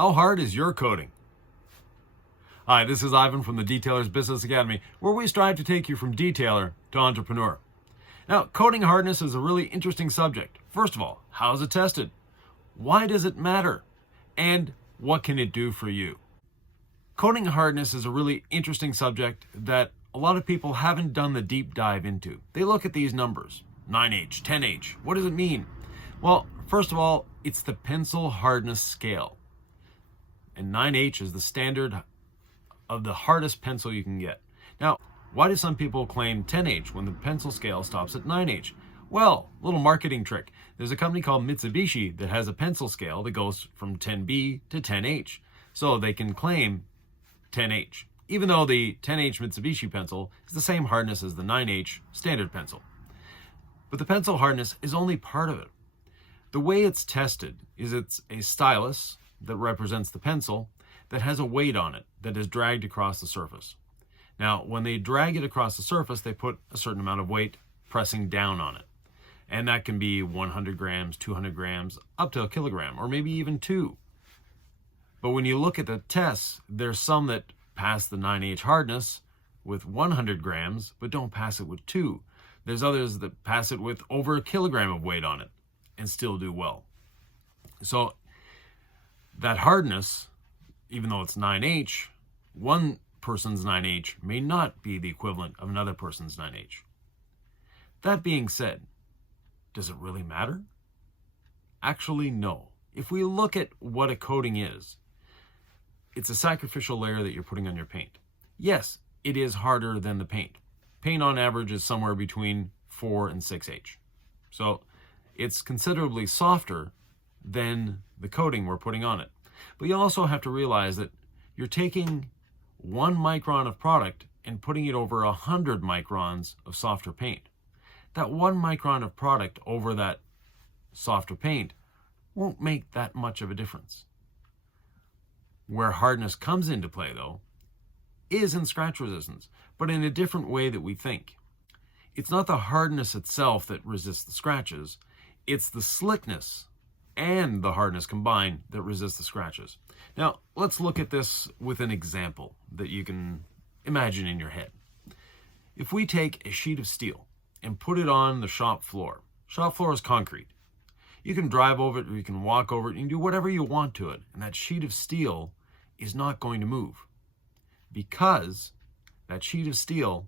How hard is your coating? Hi, this is Yvan from the Detailer's Business Academy, where we strive to take you from detailer to entrepreneur. Now, coating hardness is a really interesting subject. First of all, how is it tested? Why does it matter? And what can it do for you? Coating hardness is a really interesting subject that a lot of people haven't done the deep dive into. They look at these numbers, 9H, 10H. What does it mean? Well, first of all, it's the pencil hardness scale. And 9H is the standard of the hardest pencil you can get. Now, why do some people claim 10H when the pencil scale stops at 9H? Well, little marketing trick. There's a company called Mitsubishi that has a pencil scale that goes from 10B to 10H. So they can claim 10H, even though the 10H Mitsubishi pencil is the same hardness as the 9H standard pencil. But the pencil hardness is only part of it. The way it's tested is it's a stylus that represents the pencil that has a weight on it that is dragged across the surface. Now, when they drag it across the surface, they put a certain amount of weight pressing down on it. And that can be 100 grams, 200 grams, up to a kilogram, or maybe even 2. But when you look at the tests, there's some that pass the 9H hardness with 100 grams, but don't pass it with 2. There's others that pass it with over a kilogram of weight on it and still do well. So that hardness, even though it's 9H, one person's 9H may not be the equivalent of another person's 9H. That being said, does it really matter? Actually, no. If we look at what a coating is, it's a sacrificial layer that you're putting on your paint. Yes, it is harder than the paint. Paint on average is somewhere between 4 and 6H. So it's considerably softer than the coating we're putting on it. But you also have to realize that you're taking 1 micron of product and putting it over 100 microns of softer paint. That 1 micron of product over that softer paint won't make that much of a difference. Where hardness comes into play, though, is in scratch resistance, but in a different way that we think. It's not the hardness itself that resists the scratches, it's the slickness and the hardness combined that resist the scratches. Now, let's look at this with an example that you can imagine in your head. If we take a sheet of steel and put it on the shop floor. Shop floor is concrete. You can drive over it or you can walk over it. You can do whatever you want to it. And that sheet of steel is not going to move because that sheet of steel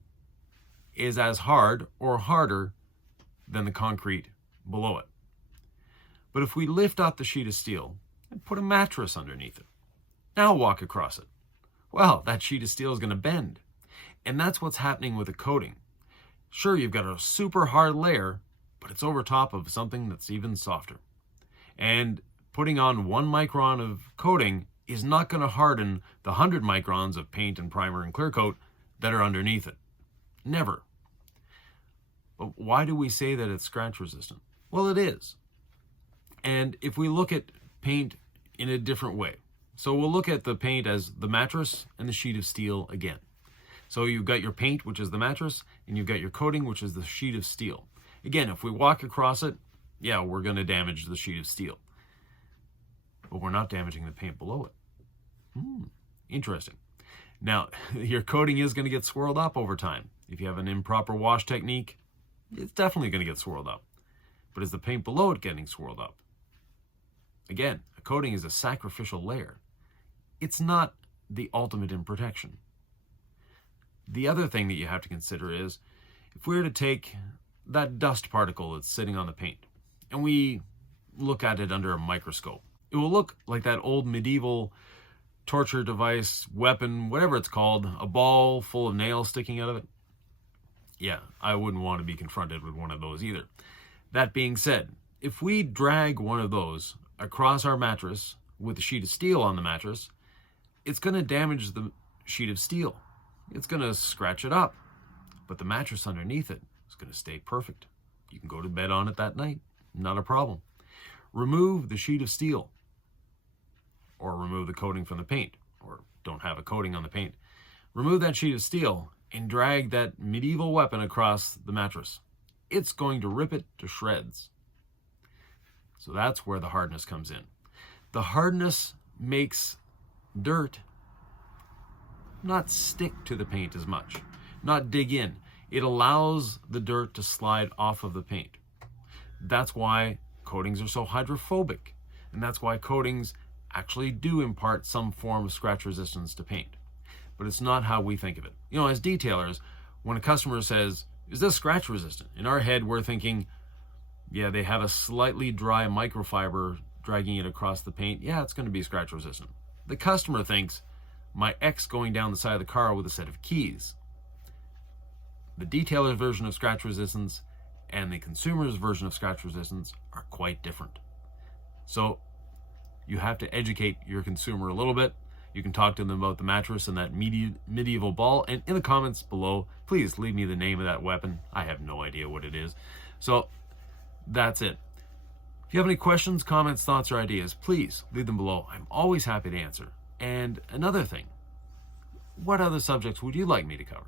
is as hard or harder than the concrete below it. But if we lift up the sheet of steel and put a mattress underneath it, now walk across it, well, that sheet of steel is going to bend. And that's what's happening with a coating. Sure, you've got a super hard layer, but it's over top of something that's even softer. And putting on 1 micron of coating is not going to harden the 100 microns of paint and primer and clear coat that are underneath it. Never. But why do we say that it's scratch resistant? Well, it is. And if we look at paint in a different way, so we'll look at the paint as the mattress and the sheet of steel again. So you've got your paint, which is the mattress, and you've got your coating, which is the sheet of steel. Again, if we walk across it, yeah, we're going to damage the sheet of steel. But we're not damaging the paint below it. Interesting. Now, your coating is going to get swirled up over time. If you have an improper wash technique, it's definitely going to get swirled up. But is the paint below it getting swirled up? Again, a coating is a sacrificial layer. It's not the ultimate in protection. The other thing that you have to consider is, if we were to take that dust particle that's sitting on the paint and we look at it under a microscope, it will look like that old medieval torture device, weapon, whatever it's called, a ball full of nails sticking out of it. Yeah, I wouldn't want to be confronted with one of those either. That being said, if we drag one of those across our mattress with a sheet of steel on the mattress, it's going to damage the sheet of steel. It's going to scratch it up, but the mattress underneath it is going to stay perfect. You can go to bed on it that night, not a problem. Remove the sheet of steel, or remove the coating from the paint, or don't have a coating on the paint. Remove that sheet of steel and drag that medieval weapon across the mattress. It's going to rip it to shreds. So that's where the hardness comes in. The hardness makes dirt not stick to the paint as much, not dig in. It allows the dirt to slide off of the paint. That's why coatings are so hydrophobic, and that's why coatings actually do impart some form of scratch resistance to paint. But it's not how we think of it. You know, as detailers, when a customer says, is this scratch resistant? In our head, we're thinking, yeah, they have a slightly dry microfiber dragging it across the paint. Yeah, it's going to be scratch resistant. The customer thinks, my ex going down the side of the car with a set of keys. The detailer's version of scratch resistance and the consumer's version of scratch resistance are quite different. So you have to educate your consumer a little bit. You can talk to them about the mattress and that medieval ball. And in the comments below, please leave me the name of that weapon. I have no idea what it is. So that's it. If you have any questions, comments, thoughts, or ideas, please leave them below. I'm always happy to answer. And another thing, what other subjects would you like me to cover?